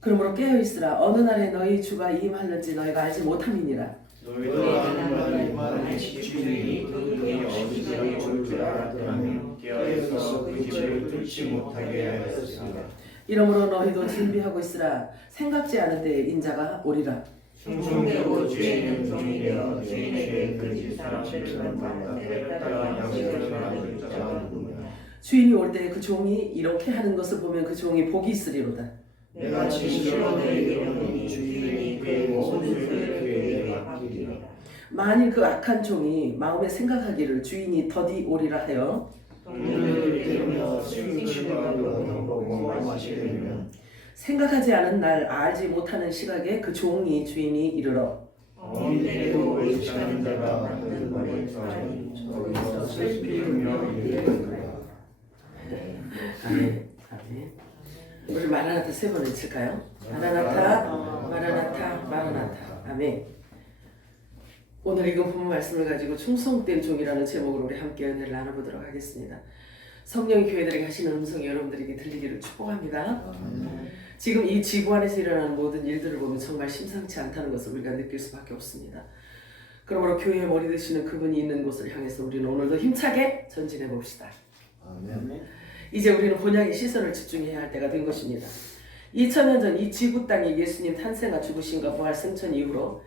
그러므로 깨어있으라. 어느 날에 너희 주가 임하는지 너희가 알지 못함이니라. 너희가 하는 말을 집주인이 도둑이 어느 시간에 올 줄 알았더라면 깨어있어 그 집을 뚫지 못하게 하였으리라. 이러므로 너희도 준비하고 있으라. 생각지 않은 때에 인자가 오리라. 충성되고 죄인은 종이되어 주인에게 그 집 사람들을 만나 때렸다가 양식을 받을 자가 누구냐. 주인이 올 때 그 종이 이렇게 하는 것을 보면 그 종이 복이 있으리로다. 내가 진실로 너희에게 이르노니 주인이 그의 모든 소유를 그에게 맡기리라. 만일 그 악한 종이 마음에 생각하기를 주인이 더디 오리라 하여 동료를 때리며 술 취하고 먹고 마시게 되면 생각하지 않은 날 알지 못하는 시각에 그 종이 주인이 이르러 어미되고 옳지 않은 자가 만든 말에 처하니 거기서 슬피우며 이르리라. 아멘. 아멘. 우리 마라나타 세 번 외칠까요? 마라나타, 마라나타, 마라나타. 아멘. 오늘 읽은 본문 말씀을 가지고 충성된 종이라는 제목으로 우리 함께 은혜를 나눠보도록 하겠습니다. 성령이 교회들에게 하시는 음성이 여러분들에게 들리기를 축복합니다. 지금 이 지구 안에서 일어나는 모든 일들을 보면 정말 심상치 않다는 것을 우리가 느낄 수밖에 없습니다. 그러므로 교회의 머리 되시는 그분이 있는 곳을 향해서 우리는 오늘도 힘차게 전진해 봅시다. 아멘. 이제 우리는 본향의 시선을 집중해야 할 때가 된 것입니다. 2000년 전 이 지구 땅에 예수님 탄생과 죽으심과 부활 승천 이후로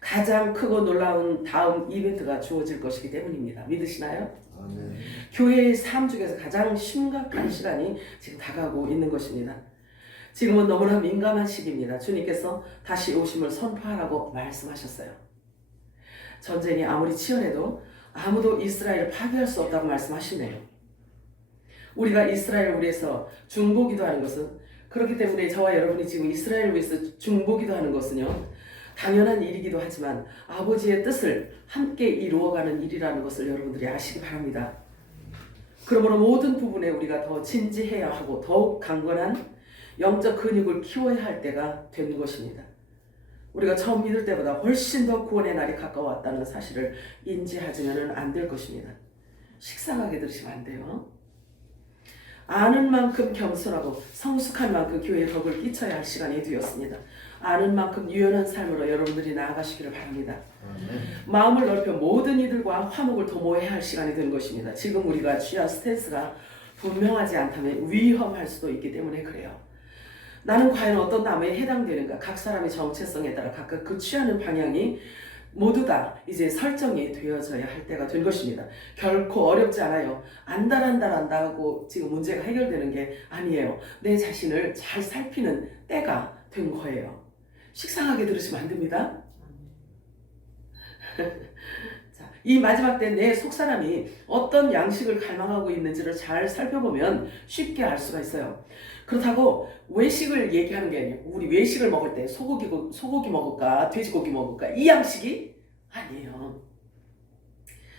가장 크고 놀라운 다음 이벤트가 주어질 것이기 때문입니다. 믿으시나요? 아멘. 교회의 삶 중에서 가장 심각한 시간이 지금 다가오고 있는 것입니다. 지금은 너무나 민감한 시기입니다. 주님께서 다시 오심을 선포하라고 말씀하셨어요. 전쟁이 아무리 치열해도 아무도 이스라엘을 파괴할 수 없다고 말씀하시네요. 우리가 이스라엘을 위해서 중보기도하는 것은, 그렇기 때문에 저와 여러분이 지금 이스라엘을 위해서 중보기도하는 것은요, 당연한 일이기도 하지만 아버지의 뜻을 함께 이루어가는 일이라는 것을 여러분들이 아시기 바랍니다. 그러므로 모든 부분에 우리가 더 진지해야 하고 더욱 강건한 영적 근육을 키워야 할 때가 된 것입니다. 우리가 처음 믿을 때보다 훨씬 더 구원의 날이 가까워왔다는 사실을 인지하지는 안 될 것입니다. 식상하게 들으시면 안 돼요. 아는 만큼 겸손하고 성숙한 만큼 교회에 덕을 끼쳐야 할 시간이 되었습니다. 아는 만큼 유연한 삶으로 여러분들이 나아가시기를 바랍니다. 마음을 넓혀 모든 이들과 화목을 도모해야 할 시간이 된 것입니다. 지금 우리가 취한 스탠스가 분명하지 않다면 위험할 수도 있기 때문에 그래요. 나는 과연 어떤 나무에 해당되는가? 각 사람의 정체성에 따라 각각 그 취하는 방향이 모두 다 이제 설정이 되어져야 할 때가 된 것입니다. 결코 어렵지 않아요. 안다고 지금 문제가 해결되는 게 아니에요. 내 자신을 잘 살피는 때가 된 거예요. 식상하게 들으시면 안 됩니다. 자, 이 마지막 때 내 속사람이 어떤 양식을 갈망하고 있는지를 잘 살펴보면 쉽게 알 수가 있어요. 그렇다고 외식을 얘기하는 게 아니에요. 우리 외식을 먹을 때 소고기 먹을까 돼지고기 먹을까 이 양식이 아니에요.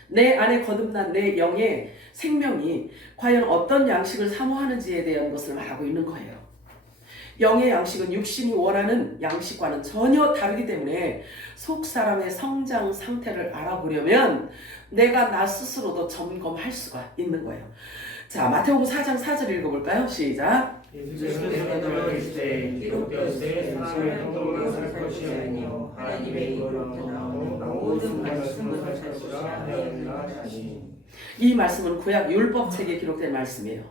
내 안에 거듭난 내 영의 생명이 과연 어떤 양식을 사모하는지에 대한 것을 말하고 있는 거예요. 영의 양식은 육신이 원하는 양식과는 전혀 다르기 때문에 속사람의 성장 상태를 알아보려면 내가 나 스스로도 점검할 수가 있는 거예요. 자, 마태복음 4장 4절 읽어볼까요? 시작. 예수께서 돌아가실 기록되었을 사람의 행동으로 살 것이 아니요 하나님의 입으로부터 나오는 모든 말씀으로 살 것이라 하였나니. 이 말씀은 구약 율법책에 기록된 말씀이에요.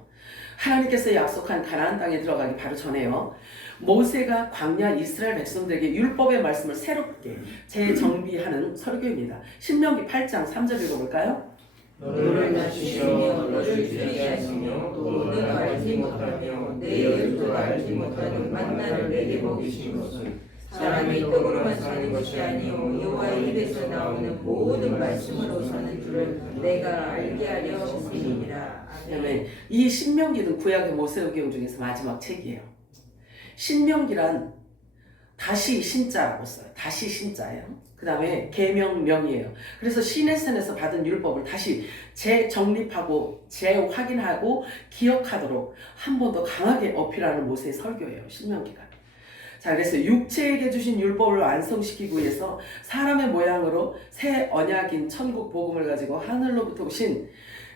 하나님께서 약속한 가나안 땅에 들어가기 바로 전에요. 모세가 광야 이스라엘 백성들에게 율법의 말씀을 새롭게 재정비하는 설교입니다. 신명기 8장 3절 읽어볼까요? 너를 낮추시며 너를 주게 하시며 또 너가 알지 못하며 내 열조가 알지 못하는 만나를 내게 먹이신 것은 사람이 떡으로만 사는 것이 아니요 여호와의 입에서 나오는 모든 말씀으로 사는 줄을 내가 알게 하려 하심이니라. 아멘. 이 신명기는 구약의 모세오경 중에서 마지막 책이에요. 신명기란 다시 신자라고 써요. 다시 신자예요. 그 다음에 계명명이에요. 그래서 시내산에서 받은 율법을 다시 재정립하고 재확인하고 기억하도록 한 번 더 강하게 어필하는 모세의 설교예요. 신명기가. 자, 그래서 육체에게 주신 율법을 완성시키기 위해서 사람의 모양으로 새 언약인 천국 복음을 가지고 하늘로부터 오신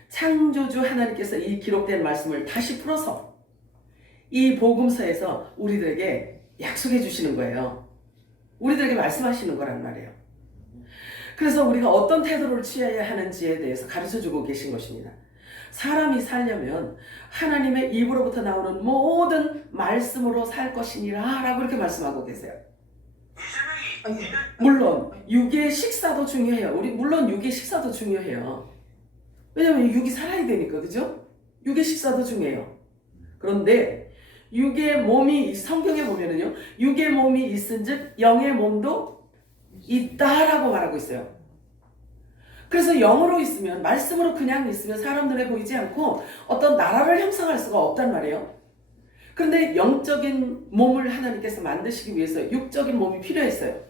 창조주 하나님께서 이 기록된 말씀을 다시 풀어서 이 복음서에서 우리들에게 약속해 주시는 거예요. 우리들에게 말씀하시는 거란 말이에요. 그래서 우리가 어떤 태도를 취해야 하는지에 대해서 가르쳐주고 계신 것입니다. 사람이 살려면 하나님의 입으로부터 나오는 모든 말씀으로 살 것이니라 라고 이렇게 말씀하고 계세요. 물론 육의 식사도 중요해요. 물론 육의 식사도 중요해요. 왜냐하면 육이 살아야 되니까, 그죠? 육의 식사도 중요해요. 그런데 육의 몸이, 성경에 보면은요, 육의 몸이 있은즉 영의 몸도 있다라고 말하고 있어요. 그래서 영으로 있으면, 말씀으로 그냥 있으면 사람 눈에 보이지 않고 어떤 나라를 형성할 수가 없단 말이에요. 그런데 영적인 몸을 하나님께서 만드시기 위해서 육적인 몸이 필요했어요.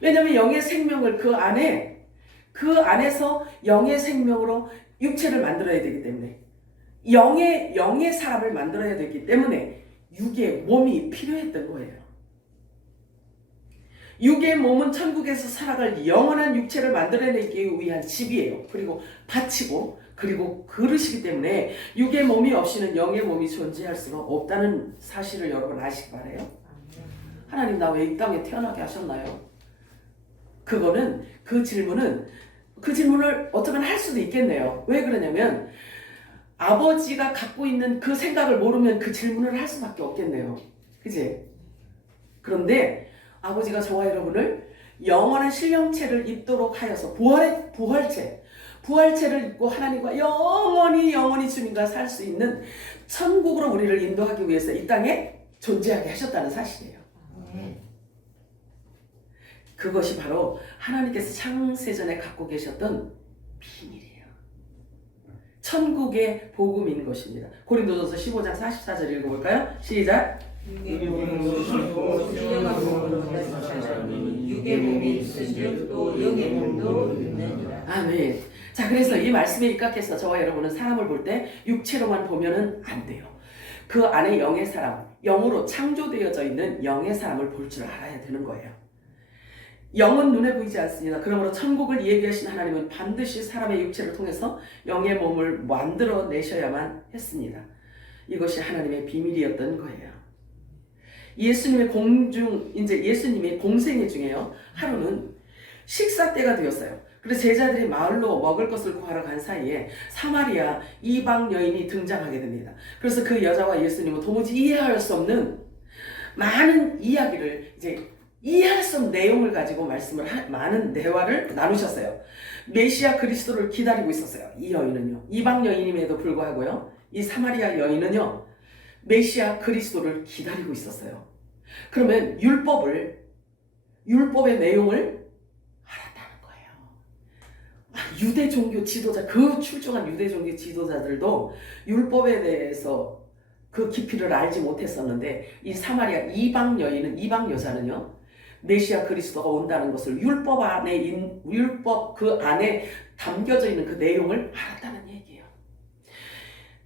왜냐하면 영의 생명을 그 안에서 영의 생명으로 육체를 만들어야 되기 때문에, 영의 사람을 만들어야 되기 때문에 육의 몸이 필요했던 거예요. 육의 몸은 천국에서 살아갈 영원한 육체를 만들어내기 위한 집이에요. 그리고 바치고 그리고 그릇이기 때문에 육의 몸이 없이는 영의 몸이 존재할 수는 없다는 사실을 여러분 아시기 바라요. 하나님 나 왜 이 땅에 태어나게 하셨나요? 그 질문을 어쩌면 할 수도 있겠네요. 왜 그러냐면 아버지가 갖고 있는 그 생각을 모르면 그 질문을 할 수밖에 없겠네요. 그치? 그런데 아버지가 저와 여러분을 영원한 신령체를 입도록 하여서 부활체를 입고 하나님과 영원히 주님과 살 수 있는 천국으로 우리를 인도하기 위해서 이 땅에 존재하게 하셨다는 사실이에요. 그것이 바로 하나님께서 창세전에 갖고 계셨던 비밀이에요. 천국의 복음인 것입니다. 고린도전서 15장 44절 읽어볼까요? 시작! 육의 몸이 있으즉 또 영의 몸도 있느니라. 아멘. 자, 그래서 이 말씀에 입각해서 저와 여러분은 사람을 볼 때 육체로만 보면은 안 돼요. 그 안에 영의 사람, 영으로 창조되어져 있는 영의 사람을 볼 줄 알아야 되는 거예요. 영은 눈에 보이지 않습니다. 그러므로 천국을 예비하신 하나님은 반드시 사람의 육체를 통해서 영의 몸을 만들어 내셔야만 했습니다. 이것이 하나님의 비밀이었던 거예요. 예수님의 공생애 중에요, 하루는 식사 때가 되었어요. 그래서 제자들이 마을로 먹을 것을 구하러 간 사이에 사마리아 이방 여인이 등장하게 됩니다. 그래서 그 여자와 예수님은 도무지 이해할 수 없는 많은 이야기를, 이해할 수 없는 내용을 가지고 많은 대화를 나누셨어요. 메시아 그리스도를 기다리고 있었어요. 이 여인은요, 이방 여인임에도 불구하고요, 이 사마리아 여인은요, 메시아 그리스도를 기다리고 있었어요. 그러면 율법의 내용을 알았다는 거예요. 유대 종교 지도자, 그 출중한 유대 종교 지도자들도 율법에 대해서 그 깊이를 알지 못했었는데, 이 사마리아 이방 여자는요, 메시아 그리스도가 온다는 것을 율법 그 안에 담겨져 있는 그 내용을 알았다는 얘기예요.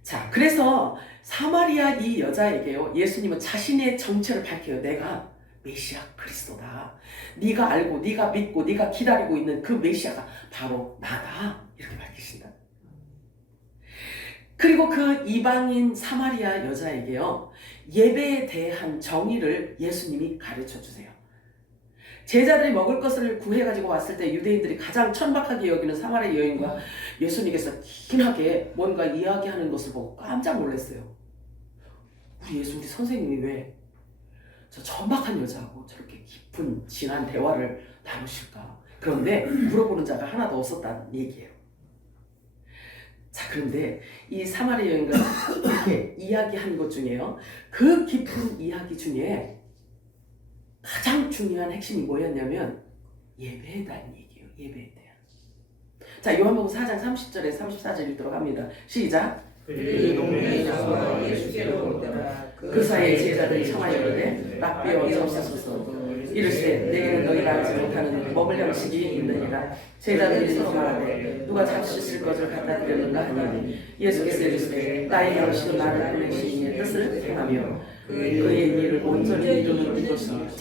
자, 그래서 사마리아 이 여자에게요, 예수님은 자신의 정체를 밝혀요. 내가 메시아 그리스도다. 네가 알고 네가 믿고 네가 기다리고 있는 그 메시아가 바로 나다. 이렇게 밝히신다. 그리고 그 이방인 사마리아 여자에게요, 예배에 대한 정의를 예수님이 가르쳐 주세요. 제자들이 먹을 것을 구해가지고 왔을 때 유대인들이 가장 천박하게 여기는 사마리아 여인과 예수님께서 긴하게 뭔가 이야기하는 것을 보고 깜짝 놀랐어요. 우리 선생님이 왜 저 천박한 여자하고 저렇게 깊은 진한 대화를 나누실까? 그런데 물어보는 자가 하나도 없었다는 얘기예요. 자, 그런데 이 사마리아 여인과 이렇게 이야기한 것 중에요, 그 깊은 이야기 중에 가장 중요한 핵심이 뭐였냐면 예배에 대한 얘기예요. 예배에 대한. 자, 요한복음 4장 30절에 34절 읽도록 합니다. 시작. 그 사이에 제자들이 청하여 이르되 라삐여 어찌하소서 이르시되 내게는 너희가 알지 못하는 먹을 양식이 있느니라. 제자들이 서로 말하되 누가 잡수실 것을 갖다 드렸는가 하니 예수께서 이르시되 나의 양식은 나를 보내신 이의 뜻을 행하며 그의 일을 온전히 이루는 이것입니다.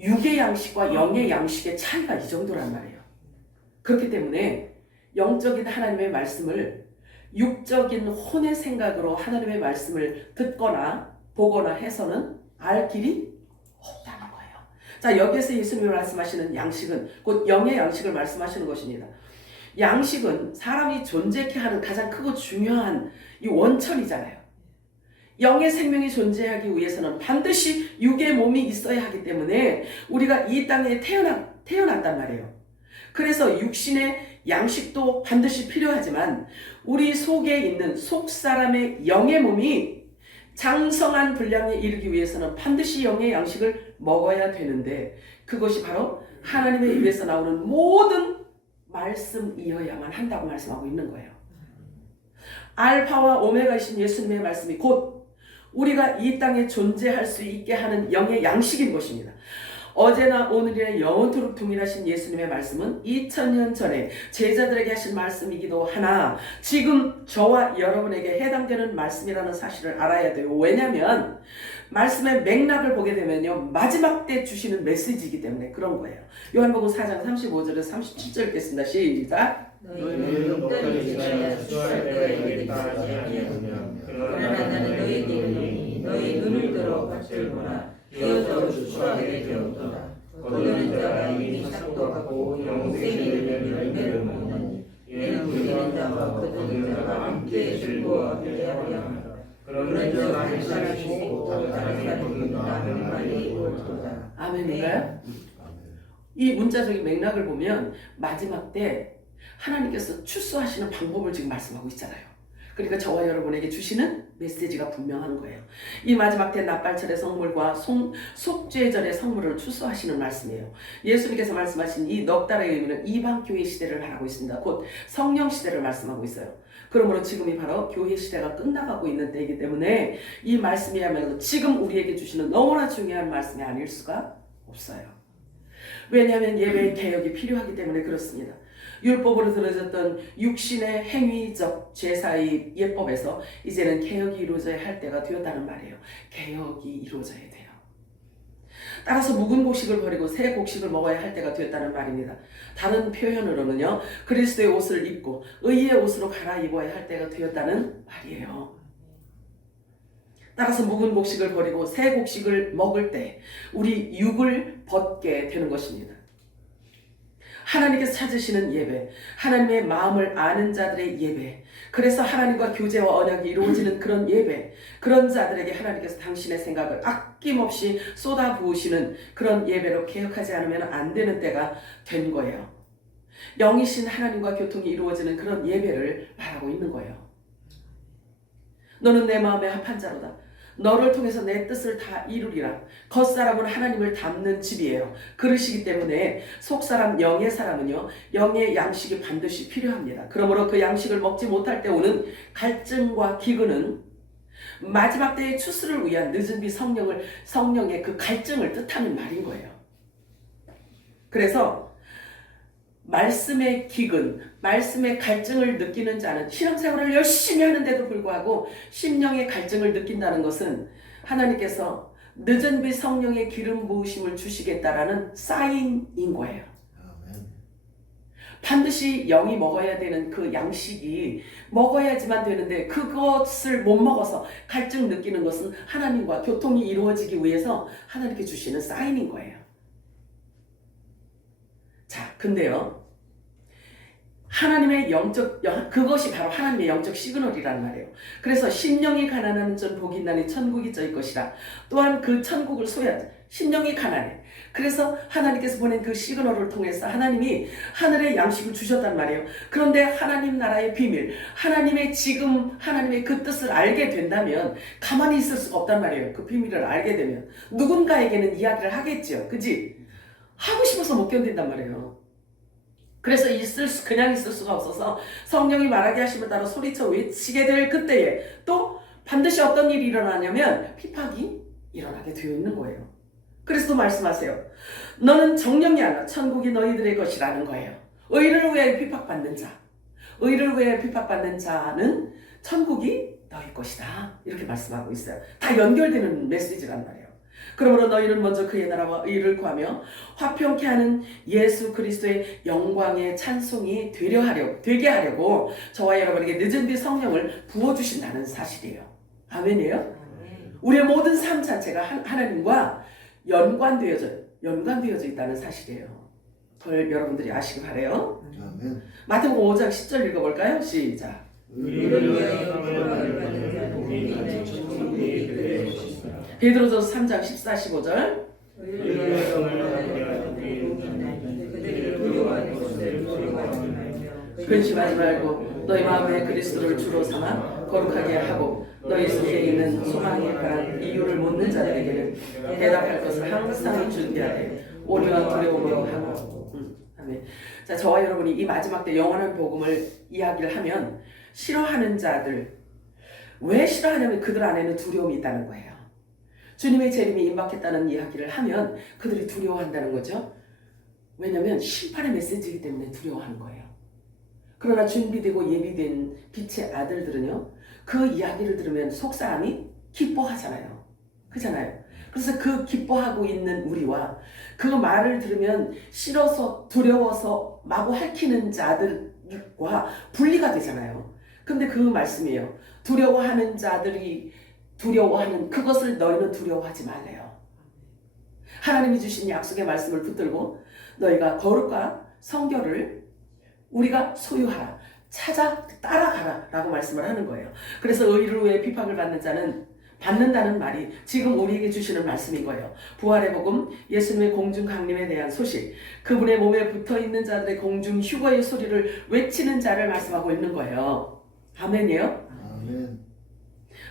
육의 양식과 영의 양식의 차이가 이 정도란 말이에요. 그렇기 때문에 영적인 하나님의 말씀을 육적인 혼의 생각으로 하나님의 말씀을 듣거나 보거나 해서는 알 길이 없다는 거예요. 자, 여기에서 예수님이 말씀하시는 양식은 곧 영의 양식을 말씀하시는 것입니다. 양식은 사람이 존재케 하는 가장 크고 중요한 이 원천이잖아요. 영의 생명이 존재하기 위해서는 반드시 육의 몸이 있어야 하기 때문에 우리가 이 땅에 태어났단 말이에요. 그래서 육신의 양식도 반드시 필요하지만 우리 속에 있는 속 사람의 영의 몸이 장성한 분량에 이르기 위해서는 반드시 영의 양식을 먹어야 되는데 그것이 바로 하나님의 입에서 나오는 모든 말씀이어야만 한다고 말씀하고 있는 거예요. 알파와 오메가이신 예수님의 말씀이 곧 우리가 이 땅에 존재할 수 있게 하는 영의 양식인 것입니다. 어제나 오늘이나 영원토록 동일하신 예수님의 말씀은 2000년 전에 제자들에게 하신 말씀이기도 하나 지금 저와 여러분에게 해당되는 말씀이라는 사실을 알아야 돼요. 왜냐하면 말씀의 맥락을 보게 되면요, 마지막 때 주시는 메시지이기 때문에 그런 거예요. 요한복음 4장 35절에서 37절 읽겠습니다. 시작. 너희는 녹달이 지나야 수할 때가 이르겠다 하지 아니하느냐. 그러나 나는 너희에게 이르노니 너희 눈을 들어 밭을 보라. 기어져 추수하게 되었도다. 거두는 자가 이미 삭도하고 영생이 이르는 열매를 먹느니 이는 부리는 자와 거두는 자가 함께 즐거워하게 하려 함이라. 그러는 자가 한 사람이 있고 다른 사람이 있는가 하는 말이 옳도다. 아멘인가요? 이 문자적인 맥락을 보면 마지막 때 하나님께서 추수하시는 방법을 지금 말씀하고 있잖아요. 그러니까 저와 여러분에게 주시는 메시지가 분명한 거예요. 이 마지막 때 납발절의 성물과 속죄절의 성물을 추수하시는 말씀이에요. 예수님께서 말씀하신 이 넉 달의 의미는 이방 교회 시대를 말하고 있습니다. 곧 성령 시대를 말씀하고 있어요. 그러므로 지금이 바로 교회 시대가 끝나가고 있는 때이기 때문에 이 말씀이야말로 지금 우리에게 주시는 너무나 중요한 말씀이 아닐 수가 없어요. 왜냐하면 예배의 개혁이 필요하기 때문에 그렇습니다. 율법으로 들어졌던 육신의 행위적 제사의 예법에서 이제는 개혁이 이루어져야 할 때가 되었다는 말이에요. 개혁이 이루어져야 돼요. 따라서 묵은 곡식을 버리고 새 곡식을 먹어야 할 때가 되었다는 말입니다. 다른 표현으로는요, 그리스도의 옷을 입고 의의 옷으로 갈아입어야 할 때가 되었다는 말이에요. 따라서 묵은 곡식을 버리고 새 곡식을 먹을 때 우리 육을 벗게 되는 것입니다. 하나님께서 찾으시는 예배, 하나님의 마음을 아는 자들의 예배, 그래서 하나님과 교제와 언약이 이루어지는 그런 예배, 그런 자들에게 하나님께서 당신의 생각을 아낌없이 쏟아부으시는 그런 예배로 개혁하지 않으면 안 되는 때가 된 거예요. 영이신 하나님과 교통이 이루어지는 그런 예배를 말하고 있는 거예요. 너는 내 마음에 합한 자로다. 너를 통해서 내 뜻을 다 이루리라. 겉사람은 하나님을 담는 집이에요. 그러시기 때문에 속사람, 영의 사람은요, 영의 양식이 반드시 필요합니다. 그러므로 그 양식을 먹지 못할 때 오는 갈증과 기근은 마지막 때의 추수를 위한 늦은 비 성령의 그 갈증을 뜻하는 말인 거예요. 그래서 말씀의 기근, 말씀의 갈증을 느끼는 자는 신앙생활을 열심히 하는데도 불구하고 심령의 갈증을 느낀다는 것은 하나님께서 늦은 비 성령의 기름 부으심을 주시겠다라는 사인인 거예요. 반드시 영이 먹어야 되는 그 양식이 먹어야지만 되는데 그것을 못 먹어서 갈증 느끼는 것은 하나님과 교통이 이루어지기 위해서 하나님께 주시는 사인인 거예요. 자, 근데요, 하나님의 그것이 바로 하나님의 영적 시그널이란 말이에요. 그래서 심령이 가난한 전 복이 있나니 천국이 저희 것이라. 또한 그 천국을 소유하자. 심령이 가난해. 그래서 하나님께서 보낸 그 시그널을 통해서 하나님이 하늘의 양식을 주셨단 말이에요. 그런데 하나님 나라의 비밀, 하나님의 지금 하나님의 그 뜻을 알게 된다면 가만히 있을 수가 없단 말이에요. 그 비밀을 알게 되면 누군가에게는 이야기를 하겠죠. 그지? 하고 싶어서 못 견딘단 말이에요. 그래서 그냥 있을 수가 없어서 성령이 말하게 하심을 따라 소리쳐 외치게 될 그때에 또 반드시 어떤 일이 일어나냐면 핍박이 일어나게 되어 있는 거예요. 그래서 또 말씀하세요. 너는 정령이 아니라 천국이 너희들의 것이라는 거예요. 의를 위하여 핍박받는 자, 의를 위하여 핍박받는 자는 천국이 너희 것이다. 이렇게 말씀하고 있어요. 다 연결되는 메시지란 말이에요. 그러므로 너희는 먼저 그의 나라와 의를 구하며 화평케 하는 예수 그리스도의 영광의 찬송이 되게 하려고 저와 여러분에게 늦은 비 성령을 부어주신다는 사실이에요. 아멘이에요? 우리의 모든 삶 자체가 하나님과 연관되어져 있다는 사실이에요. 그걸 여러분들이 아시기 바래요. 아멘. 마태복음 5장 10절 읽어볼까요? 시작. 의를 위하여 구원을 받는 자는 복이 있는 천국이 그들의 것이다. 베드로전서 3장 14, 15절. 의를 위하여 구원을 받는 자는 복이 있나니 그들이 두려워하는 것을 두려워하지 말며 근심하지 말고 너희 마음에 그리스도를 주로 삼아 거룩하게 하고 너희 속에 있는 소망에 관한 이유를 묻는 자들에게는 대답할 것을 항상 준비하되 오류와 두려움으로 하고. 아멘. 자, 저와 여러분이 이 마지막 때 영원한 복음을 이야기를 하면 싫어하는 자들, 왜 싫어하냐면 그들 안에는 두려움이 있다는 거예요. 주님의 재림이 임박했다는 이야기를 하면 그들이 두려워한다는 거죠. 왜냐하면 심판의 메시지이기 때문에 두려워하는 거예요. 그러나 준비되고 예비된 빛의 아들들은요, 그 이야기를 들으면 속사람이 기뻐하잖아요. 그렇잖아요. 그래서 그 기뻐하고 있는 우리와 그 말을 들으면 싫어서 두려워서 마구 핥히는 자들과 분리가 되잖아요. 근데 그 말씀이에요. 두려워하는 자들이 두려워하는 그것을 너희는 두려워하지 말래요. 하나님이 주신 약속의 말씀을 붙들고 너희가 거룩과 성결을 우리가 소유하라, 찾아 따라가라 라고 말씀을 하는 거예요. 그래서 의를 위해 비박을 받는 자는 받는다는 말이 지금 우리에게 주시는 말씀인 거예요. 부활의 복음, 예수님의 공중 강림에 대한 소식, 그분의 몸에 붙어있는 자들의 공중 휴거의 소리를 외치는 자를 말씀하고 있는 거예요. 아멘이에요? 아멘.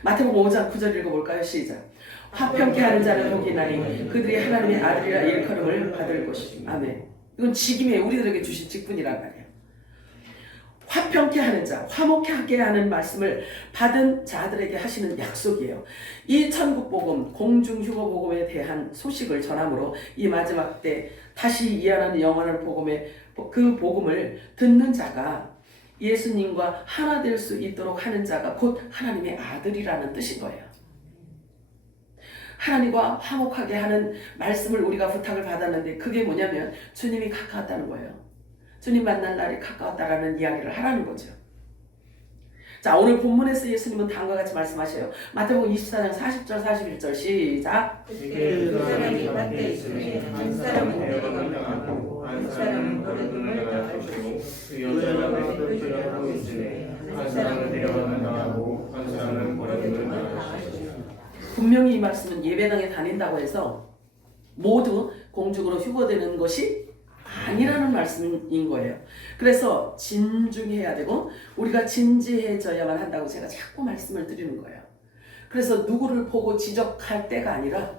마태복음 5장 9절 읽어볼까요? 시작. 화평케 하는 자는 복이 나니 그들이 하나님의 아들이라 일컬음을 받을 것이다. 아멘. 이건 직임에 우리들에게 주신 직분이란 말이에요. 화평케 하는 자, 화목케 하게 하는 말씀을 받은 자들에게 하시는 약속이에요. 이 천국복음, 공중휴거복음에 대한 소식을 전함으로 이 마지막 때 다시 이어나는 영원한 복음의 그 복음을 듣는 자가 예수님과 하나 될 수 있도록 하는 자가 곧 하나님의 아들이라는 뜻인 거예요. 하나님과 화목하게 하는 말씀을 우리가 부탁을 받았는데 그게 뭐냐면 주님이 가까웠다는 거예요. 주님 만날 날이 가까웠다라는 이야기를 하라는 거죠. 자, 오늘 본문에서 예수님은 다음과 같이 말씀하셔요. 마태복음 24장 40절 41절 시작. 그때 그 사람이 밭에 있으니 한 사람은 데려가면 당하고 한 사람은 버려둠을 당하고 그 여자가 뼈를 하고 있으니 한 사람은 데려가면 당하고 한 사람은 버려둠을 당하고. 분명히 이 말씀은 예배당에 다닌다고 해서 모두 공중으로 휴거되는 것이 아니라는 말씀인 거예요. 그래서 진중해야 되고 우리가 진지해져야만 한다고 제가 자꾸 말씀을 드리는 거예요. 그래서 누구를 보고 지적할 때가 아니라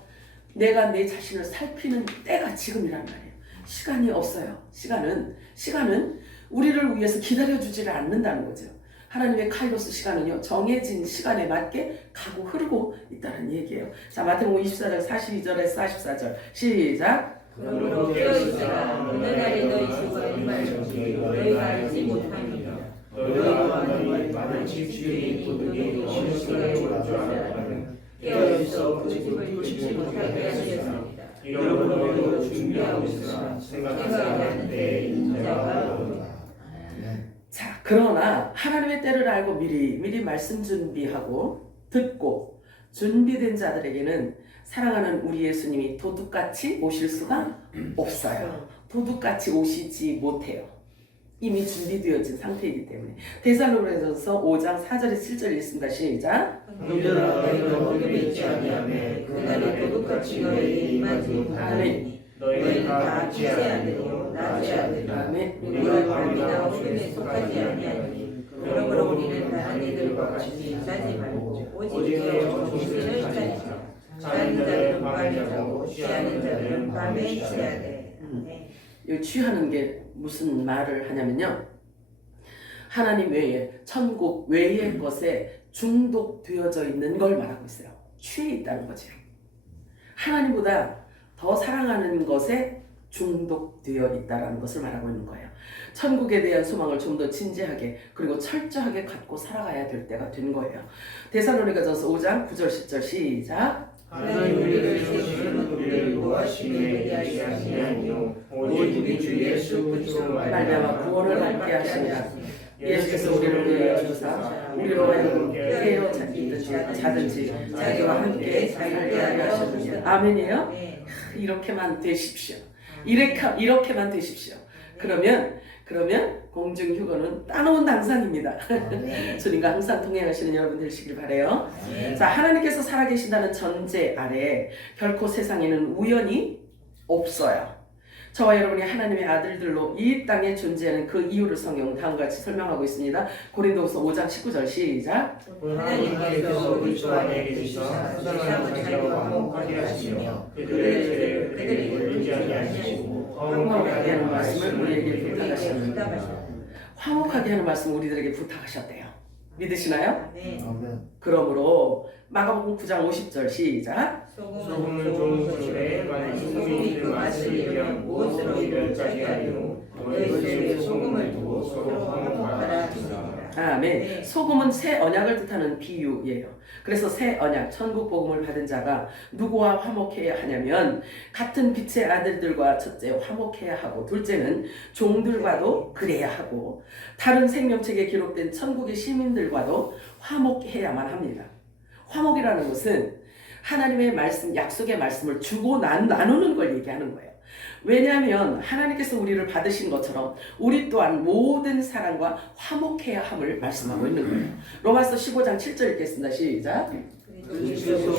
내가 내 자신을 살피는 때가 지금이란 말이에요. 시간이 없어요. 시간은 우리를 위해서 기다려주지를 않는다는 거죠. 하나님의 카이로스 시간은요, 정해진 시간에 맞게 가고 흐르고 있다는 얘기예요. 자, 마태복음 24장 42절에서 44절 시작. 그러므로 깨어있으라. 어느 날이 너희 주가 임할지 너희가 알지 못하니라. 너희가 많은 집주인이 도둑이 어느 시간에 올 줄 알았다면 깨어있어 그 집을 뚫지 못하게 하셨습니다. 이러므로 너희도 준비하고 있으라. 생각하는 때에 인자가 오리라. 자, 그러나 하나님의 때를 알고 미리 말씀 준비하고 듣고 준비된 자들에게는 사랑하는 우리 예수님이 도둑같이 오실 수가 없어요. 도둑같이 오시지 못해요. 이미 준비되어진 상태이기 때문에. 데살로니가전서 5장 4절에 7절 읽습니다. 시작. 형제들아 너희는 어둠에 있지 아니하며 그날이 도둑같이 너희에게 임하지 못하나니 너희는 다 빛의 아들이요 낮의 아들이라. 아멘. 우리가 밤이나 어둠에 속하지 아니하니 그러므로 우리는 다른 이들과 같이 자지 말고 오직 깨어 정신을 차리자. 자는 자들은 밤에 자고 취하는 자들은 밤에 취하되. 이 취하는 게 무슨 말을 하냐면요, 하나님 외에 천국 외의 것에 중독되어져 있는 걸 말하고 있어요. 취해 있다는 거죠. 하나님보다 더 사랑하는 것에 중독되어 있다는 것을 말하고 있는 거예요. 천국에 대한 소망을 좀 더 진지하게 그리고 철저하게 갖고 살아가야 될 때가 된 거예요. 데살로니가전서 5장 9절 10절 시작. 하나님 우리를 세우시는 우리를 노하심에 매이하지 아니하니요 오직 우리 주 예수 그리스도 말미암아 구원을 얻게 하시니라. 예수께서 우리를 위하여 주사 우리로 하여금 깨어 있든지 자든지 자기와 함께 살게 하려 하셨느니라. 아멘이에요? 네. 이렇게만 되십시오. 이렇게만 되십시오. 그러면 공중휴거는 따놓은 당상입니다. 주님과 항상 동행하시는 여러분 되시길 바라요. 자, 하나님께서 살아계신다는 전제 아래 결코 세상에는 우연이 없어요. 저와 여러분이 하나님의 아들들로 이 땅에 존재하는 그 이유를 성경은 다음과 같이 설명하고 있습니다. 고린도후서 5장 19절 시작. 하나님께서 우리 주 안에 계시사 세상을 자기와 화목하게 하시며 그들의 죄를 그들이 의지하지 아니하시고 화목하게 하는 말씀을 우리에게 부탁하셨습니다. 화목하게 하는 말씀을 우리들에게 부탁하셨대요. 믿으시나요? 네. 그러므로 마가복음 9장 50절 시작. 소금은 좋은 것이래 만일 소금이 그 맛을 잃으면 무엇으로 이별까지 하리요 너희 속에 소금을 두고 서로 화목하라 하시니라. 아멘. 네. 소금은 새 언약을 뜻하는 비유예요. 그래서 새 언약, 천국 복음을 받은 자가 누구와 화목해야 하냐면 같은 빛의 아들들과 첫째 화목해야 하고 둘째는 종들과도 그래야 하고 다른 생명책에 기록된 천국의 시민들과도 화목해야만 합니다. 화목이라는 것은 하나님의 말씀, 약속의 말씀을 주고 나누는 걸 얘기하는 거예요. 왜냐하면 하나님께서 우리를 받으신 것처럼 우리 또한 모든 사람과 화목해야 함을 말씀하고 있는 거예요. 로마서 15장 7절 읽겠습니다. 시작. 그리스도로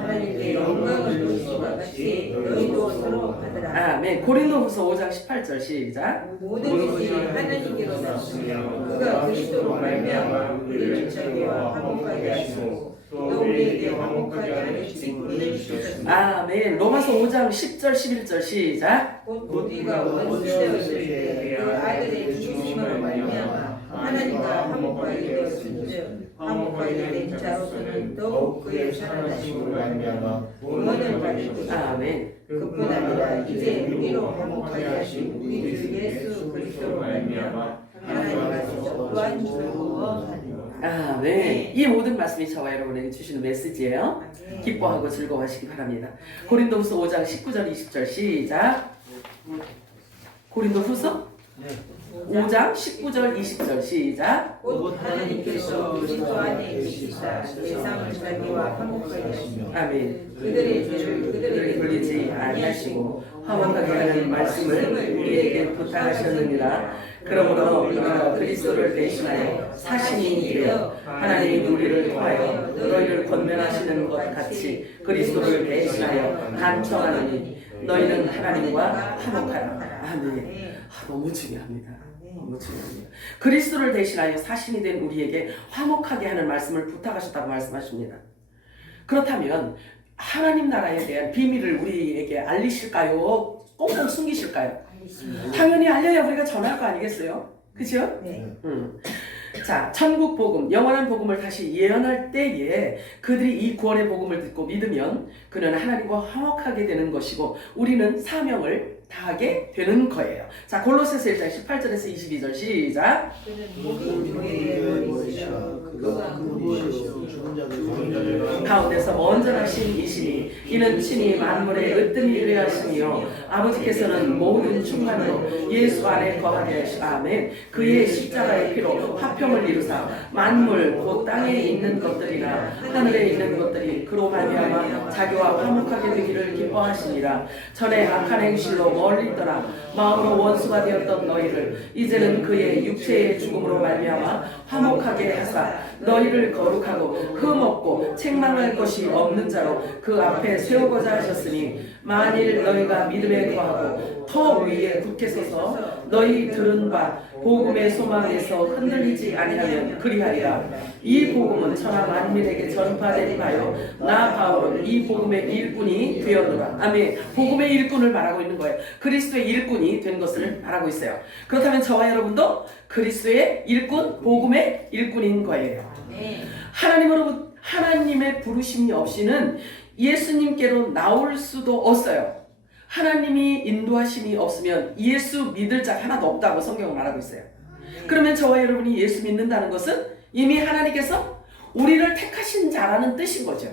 하나님께 영광을 돌리시와 같이 너희도 서로 받으라. 아멘. 고린도후서 5장 18절 시작. 모든 것이 하나님께로 났으며 그가 그리스도로 말미암아 우리를 자기와 화목하게 하시고 또 우리에게 화목하게 하는 직분을 주셨습니다. 아멘. 로마서 5장 10절 11절 시작. 곧 우리가 원수되었을 때 그 아들의 죽으심으로 말미암아 하나님과 화목하게 되었은즉 화목하게 된 자로서는 더욱 그의 살아나심으로 말미암아 구원을 받을 것이다. 아멘. 그뿐 아니라 이제 우리로 화목하게 하신 우리 주 예수 그리스도로 말미암아 하나님께서 또한 즐거워하리라. 아멘. 이 모든 말씀이 저와 여러분에게 주시는 메시지예요. 기뻐하고 즐거워하시기 바랍니다. 고린도후서 5장 19절 20절 시작. 고린도후서 5장 19절 20절 시작. 곧 하나님께서 그리스도 안에 계시사 세상을 자기와 화목하게 하시며 아멘. 그들의 죄를 그들에게 돌리지 아니하시고 화목하게 하는 말씀을 우리에게 부탁하셨느니라. 그러므로 우리가 그리스도를 대신하여 사신이 되어 하나님이 우리를 통하여 너희를 권면하시는 것 같이 그리스도를 대신하여 간청하노니 너희는 하나님과 화목하라. 아멘. 너무 중요합니다. 너무 중요합니다. 그리스도를 대신하여 사신이 된 우리에게 화목하게 하는 말씀을 부탁하셨다고 말씀하십니다. 그렇다면 하나님 나라에 대한 비밀을 우리에게 알리실까요? 꽁꽁 숨기실까요? 당연히 알려야 우리가 전할 거 아니겠어요? 그죠? 네. 자, 천국 복음, 영원한 복음을 다시 예언할 때에 그들이 이 구원의 복음을 듣고 믿으면 그는 하나님과 화목하게 되는 것이고 우리는 사명을 다하게 되는 거예요. 자, 골로새서 1장 18절에서 22절 시작. 그는 모든 교회의 머리시라 그가 근본이시오 죽은 자들 가운데서 먼저 나신 이시니 이는 친히 만물의 으뜸이 되었으며 아버지께서는 모든 충만으로 예수 안에 거하게 하시고 아멘. 그의 십자가의 피로 화평을 이루사 만물 곧 땅에 있는 것들이나 하늘에 있는 것들이 그로 말미암아 자기와 화목하게 되기를 기뻐하시니라. 전에 악한 행실로 멀리 떠나 마음으로 원수가 되었던 너희를 이제는 그의 육체의 죽음으로 말미암아 화목하게 하사 너희를 거룩하고 흠없고 책망할 것이 없는 자로 그 앞에 세우고자 하셨으니 만일 너희가 믿음에 거하고 터 위에 굳게 서서 너희 들은 바 복음의 소망에서 흔들리지 아니하면 그리하리라. 이 복음은 천하 만민에게 전파된 바요 나 바울은 이 복음의 일꾼이 되었노라. 아멘. 복음의 일꾼을 말하고 있는 거예요. 그리스도의 일꾼이 된 것을 말하고 있어요. 그렇다면 저와 여러분도 그리스도의 일꾼, 복음의 일꾼인 거예요. 네. 하나님의 부르심이 없이는 예수님께로 나올 수도 없어요. 하나님이 인도하심이 없으면 예수 믿을 자 하나도 없다고 성경은 말하고 있어요. 그러면 저와 여러분이 예수 믿는다는 것은 이미 하나님께서 우리를 택하신 자라는 뜻인 거죠.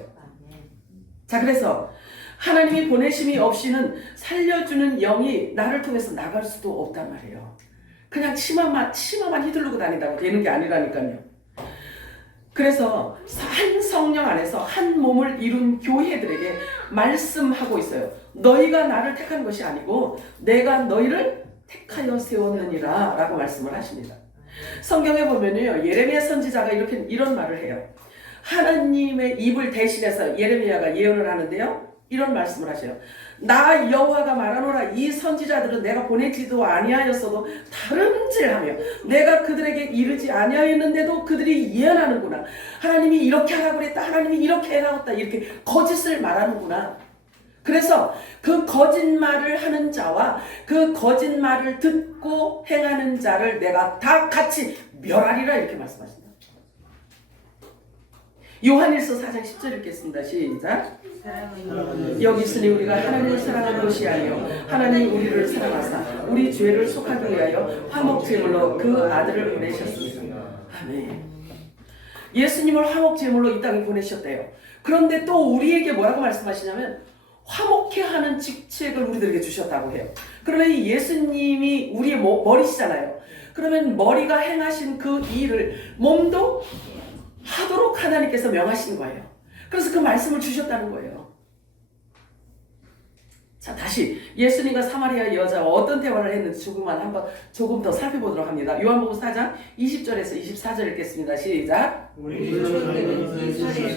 자, 그래서 하나님이 보내심이 없이는 살려주는 영이 나를 통해서 나갈 수도 없단 말이에요. 그냥 치마만 휘두르고 다닌다고 되는 게 아니라니까요. 그래서 한 성령 안에서 한 몸을 이룬 교회들에게 말씀하고 있어요. 너희가 나를 택한 것이 아니고 내가 너희를 택하여 세웠느니라 라고 말씀을 하십니다. 성경에 보면요, 예레미야 선지자가 이런 말을 해요. 하나님의 입을 대신해서 예레미야가 예언을 하는데요, 이런 말씀을 하셔요. 나 여호와가 말하노라. 이 선지자들은 내가 보내지도 아니하였어도 다름질하며 내가 그들에게 이르지 아니하였는데도 그들이 예언하는구나. 하나님이 이렇게 하라고 그랬다, 하나님이 이렇게 해라겠다, 이렇게 거짓을 말하는구나. 그래서 그 거짓말을 하는 자와 그 거짓말을 듣고 행하는 자를 내가 다 같이 멸하리라, 이렇게 말씀하십니다. 요한일서 4장 10절 읽겠습니다. 시작. 여기 있으니 우리가 하나님을 사랑한 것이 아니요 하나님 우리를 사랑하사 우리 죄를 속하기 위하여 화목제물로 그 아들을 보내셨습니다. 아멘. 예수님을 화목제물로 이 땅에 보내셨대요. 그런데 또 우리에게 뭐라고 말씀하시냐면 화목케 하는 직책을 우리들에게 주셨다고 해요. 그러면 이 예수님이 우리의 머리시잖아요. 그러면 머리가 행하신 그 일을 몸도 하도록 하나님께서 명하신 거예요. 그래서 그 말씀을 주셨다는 거예요. 자, 다시 예수님과 사마리아 여자와 어떤 대화를 했는지 조금 더 살펴보도록 합니다. 요한복음 4장 20절에서 24절 읽겠습니다. 시작. 우리 조상들은 그 사리에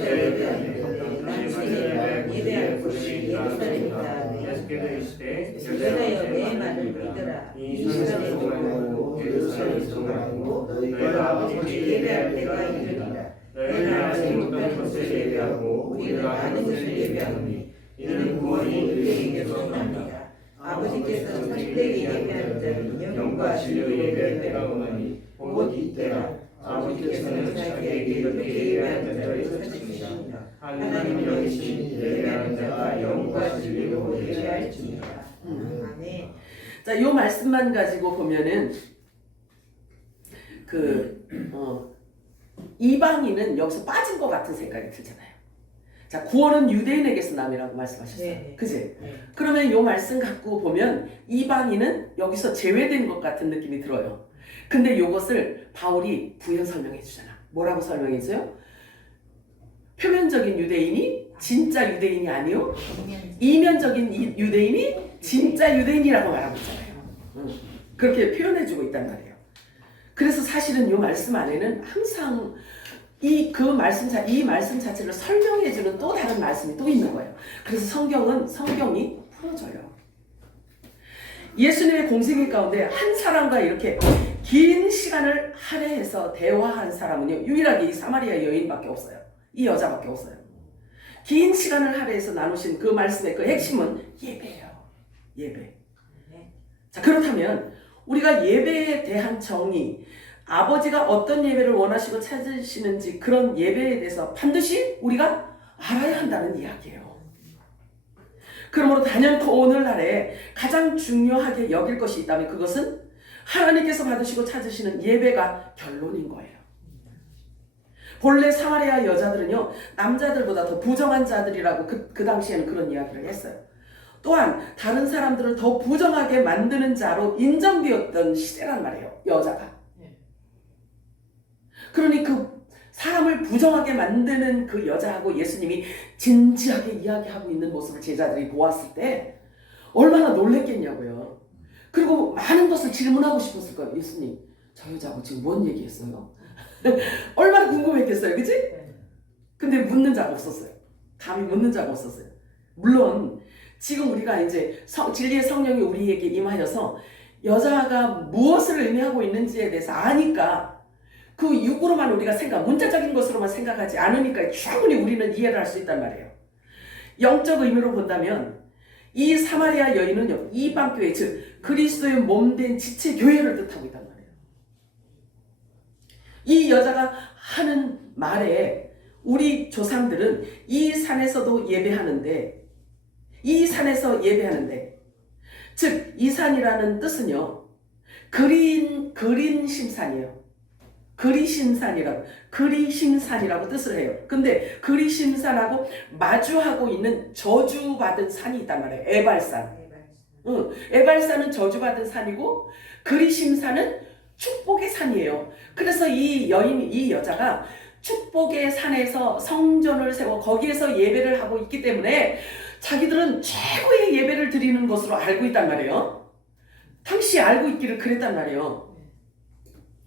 예배할 곳이 예루살렘이다. 야스께서 이르시되 유다여 내 말을 믿으라. 이 시간에 오고 예루살렘에 정하고 너희가 아버지께 예배할 때가 이르리라. 너희는 알지 못한 것을 예배하고 우리는 아는 것을 예배하노니 이는 구원이 우리에게서 납니다. 아버지께서 자식에게 예배하는 자는 영과 진리로 예배할 때가 오나니 곧 이때라. 아버지께서는 자기에게 이렇게 예배하는 자를 찾으시니라. 하나님은 여기시니 예배하는 자가 영과 진리로 예배할지니라. 아멘. 자, 이 말씀만 가지고 보면은 이방인은 여기서 빠진 것 같은 생각이 들잖아요. 자, 구원은 유대인에게서 남이라고 말씀하셨어요. 네. 그지? 네. 그러면 이 말씀 갖고 보면 이방인은 여기서 제외된 것 같은 느낌이 들어요. 근데 이것을 바울이 부연 설명해 주잖아. 뭐라고 설명해 줘요? 표면적인 유대인이 진짜 유대인이 아니요, 이면적인 유대인이 진짜 유대인이라고 말하고 있잖아요. 그렇게 표현해 주고 있단 말이에요. 그래서 사실은 이 말씀 안에는 항상 이 말씀 자체를 설명해 주는 또 다른 말씀이 또 있는 거예요. 그래서 성경이 풀어져요. 예수님의 공생애 가운데 한 사람과 이렇게 긴 시간을 할애해서 대화한 사람은요, 유일하게 이 사마리아 여인밖에 없어요. 이 여자밖에 없어요. 긴 시간을 할애해서 나누신 그 말씀의 그 핵심은 예배예요. 예배. 자, 그렇다면 우리가 예배에 대한 정의, 아버지가 어떤 예배를 원하시고 찾으시는지 그런 예배에 대해서 반드시 우리가 알아야 한다는 이야기예요. 그러므로 단연코 오늘날에 가장 중요하게 여길 것이 있다면 그것은 하나님께서 받으시고 찾으시는 예배가 결론인 거예요. 본래 사마리아 여자들은요, 남자들보다 더 부정한 자들이라고 그 당시에는 그런 이야기를 했어요. 또한 다른 사람들을 더 부정하게 만드는 자로 인정되었던 시대란 말이에요, 여자가. 그러니 그 사람을 부정하게 만드는 그 여자하고 예수님이 진지하게 이야기하고 있는 모습을 제자들이 보았을 때 얼마나 놀랬겠냐고요. 그리고 많은 것을 질문하고 싶었을 거예요. 예수님, 저 여자하고 지금 뭔 얘기했어요? 얼마나 궁금했겠어요, 그치? 근데 묻는 자가 없었어요. 감히 묻는 자가 없었어요. 물론 지금 우리가 이제 진리의 성령이 우리에게 임하여서 여자가 무엇을 의미하고 있는지에 대해서 아니까 그 육으로만 우리가 문자적인 것으로만 생각하지 않으니까 충분히 우리는 이해를 할 수 있단 말이에요. 영적 의미로 본다면 이 사마리아 여인은요, 이방교회, 즉 그리스도의 몸된 지체 교회를 뜻하고 있단 말이에요. 이 여자가 하는 말에 우리 조상들은 이 산에서도 예배하는데, 즉 이 산이라는 뜻은요, 그린 심산이에요. 그리심산이라고 뜻을 해요. 근데 그리심산하고 마주하고 있는 저주받은 산이 있단 말이에요. 에발산. 에발산은 저주받은 산이고 그리심산은 축복의 산이에요. 그래서 이 여자가 축복의 산에서 성전을 세워 거기에서 예배를 하고 있기 때문에 자기들은 최고의 예배를 드리는 것으로 알고 있단 말이에요. 당시 알고 있기를 그랬단 말이에요.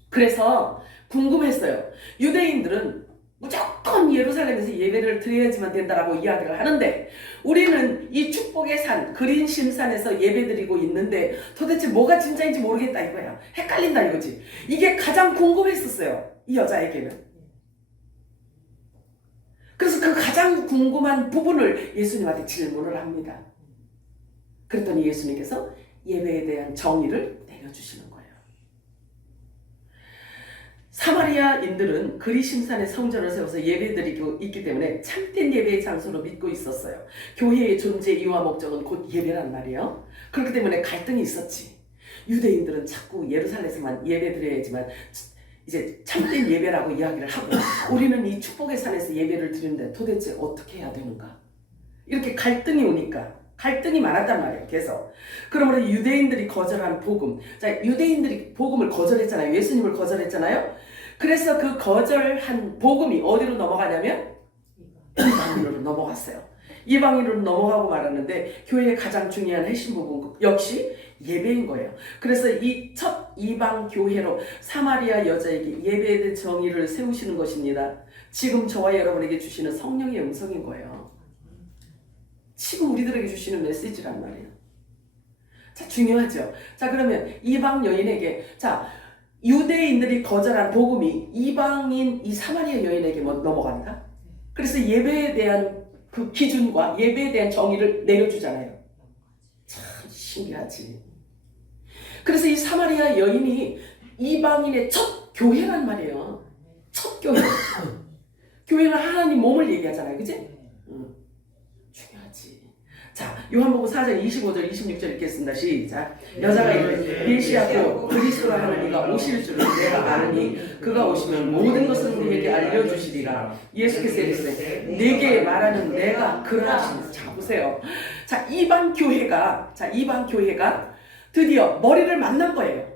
그래서 궁금했어요. 유대인들은 무조건 예루살렘에서 예배를 드려야지만 된다라고 이야기를 하는데 우리는 이 축복의 산 그린심산에서 예배드리고 있는데 도대체 뭐가 진짜인지 모르겠다 이거야. 헷갈린다 이거지. 이게 가장 궁금했었어요. 이 여자에게는. 그래서 그 가장 궁금한 부분을 예수님한테 질문을 합니다. 그랬더니 예수님께서 예배에 대한 정의를 내려주시는 거예요. 사마리아인들은 그리심산의 성전을 세워서 예배드리고 있기 때문에 참된 예배의 장소로 믿고 있었어요. 교회의 존재 이유와 목적은 곧 예배란 말이에요. 그렇기 때문에 갈등이 있었지. 유대인들은 자꾸 예루살렘에서만 예배드려야지만 이제 참된 예배라고 이야기를 하고 우리는 이 축복의 산에서 예배를 드리는데 도대체 어떻게 해야 되는가? 이렇게 갈등이 오니까 갈등이 많았단 말이에요. 계속. 그러므로 유대인들이 거절한 복음. 자, 유대인들이 복음을 거절했잖아요. 예수님을 거절했잖아요. 그래서 그 거절한 복음이 어디로 넘어가냐면 이방인으로 넘어갔어요. 이방인으로 넘어가고 말았는데 교회의 가장 중요한 핵심 부분 역시 예배인 거예요. 그래서 이 첫 이방 교회로 사마리아 여자에게 예배에 대한 정의를 세우시는 것입니다. 지금 저와 여러분에게 주시는 성령의 음성인 거예요. 지금 우리들에게 주시는 메시지란 말이에요. 자, 중요하죠. 자, 그러면 이방 여인에게, 자, 유대인들이 거절한 복음이 이방인 이 사마리아 여인에게 넘어간다. 그래서 예배에 대한 그 기준과 예배에 대한 정의를 내려주잖아요. 참 신기하지. 그래서 이 사마리아 여인이 이방인의 첫 교회란 말이에요. 첫 교회. 교회는 하나님 몸을 얘기하잖아요. 그치? 중요하지. 자, 요한복음 4장 25절 26절 읽겠습니다. 시작. 여자가 이르되 메시아고 그리스도라 하는 이가 오실 줄을 내가 아느니 그가 오시면 모든 것을 우리에게 알려주시리라. 예수께서 이르시되 내게 말하는 내가 그러하시니. 자, 보세요. 자, 이방 교회가 드디어 머리를 만난 거예요.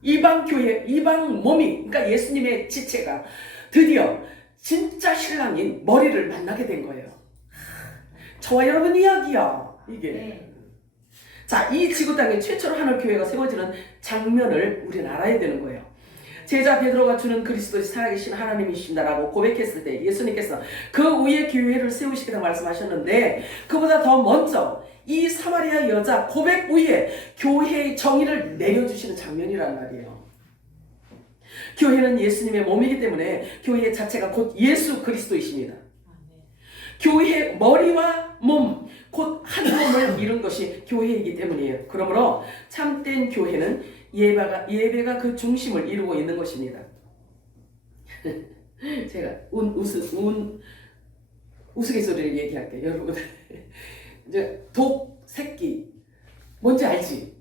이방 교회, 이방 몸이, 그러니까 예수님의 지체가 드디어 진짜 신랑인 머리를 만나게 된 거예요. 저와 여러분 이야기야, 이게. 자, 이 지구 땅에 최초로 하늘 교회가 세워지는 장면을 우리는 알아야 되는 거예요. 제자 베드로가 주는 그리스도의 살아계신 하나님이신다라고 고백했을 때 예수님께서 그 위에 교회를 세우시겠다고 말씀하셨는데 그보다 더 먼저 이 사마리아 여자 고백 위에 교회의 정의를 내려주시는 장면이란 말이에요. 교회는 예수님의 몸이기 때문에 교회 자체가 곧 예수 그리스도이십니다. 교회의 머리와 몸, 곧 한 몸을 이룬 것이 교회이기 때문이에요. 그러므로 참된 교회는 예배가 그 중심을 이루고 있는 것입니다. 제가 우스갯소리를 얘기할게요. 여러분, 이제 독 새끼 뭔지 알지?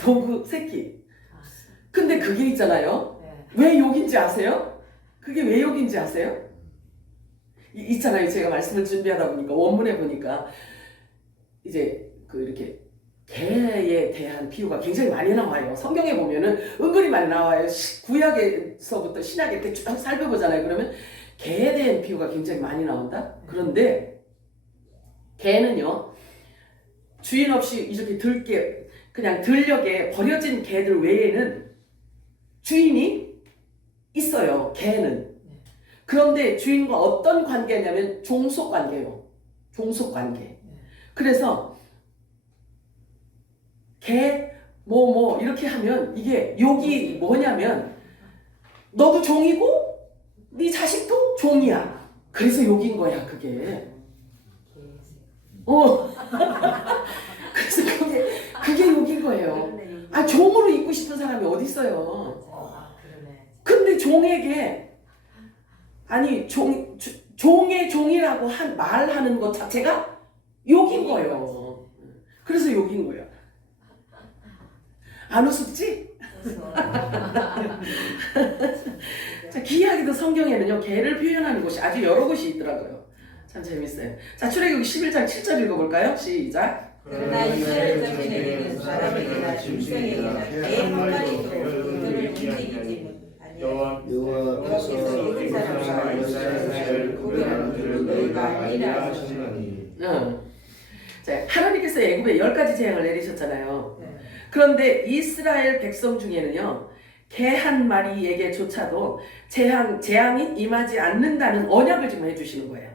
도그 새끼. 근데 그게 있잖아요. 왜 욕인지 아세요? 그게 왜 욕인지 아세요? 있잖아요. 제가 말씀을 준비하다 보니까 원문에 보니까 이제 그 이렇게 개에 대한 비유가 굉장히 많이 나와요. 성경에 보면은 은근히 많이 나와요. 구약에서부터 신약에 이렇게 쭉 살펴보잖아요. 그러면 개에 대한 비유가 굉장히 많이 나온다. 그런데 개는요 주인 없이 이렇게 그냥 들녘에 버려진 개들 외에는 주인이 있어요. 개는. 그런데 주인과 어떤 관계냐면 종속 관계예요. 종속 관계. 그래서 개 이렇게 하면 이게 욕이 뭐냐면 너도 종이고 네 자식도 종이야. 그래서 욕인 거야 그게. 그래서 그게 욕인 거예요. 아, 종으로 있고 싶은 사람이 어디 있어요. 근데 종에게 아니 종의 종이라고 말하는 것 자체가 욕인 거예요. 그래서 욕인 거예요. 안 우습지? 자, 기이하게도 성경에는요 개를 표현하는 곳이 아주 여러 곳이 있더라고요. 참 재밌어요. 자, 출애굽기 11장 7절 읽어볼까요? 시작. 그러나 이스라엘 자손에게는 사람에게나 짐승에게나 개 한 마리도 그들을 움직이지 여호와께서 이 사람과 이스라엘 사이를 구별하는 줄을 너희가 알리라 하셨나니. 자, 하나님께서 애굽에 10가지 재앙을 내리셨잖아요. 네. 그런데 이스라엘 백성 중에는요, 개 한 마리에게조차도 재앙이 임하지 않는다는 언약을 지금 해주시는 거예요.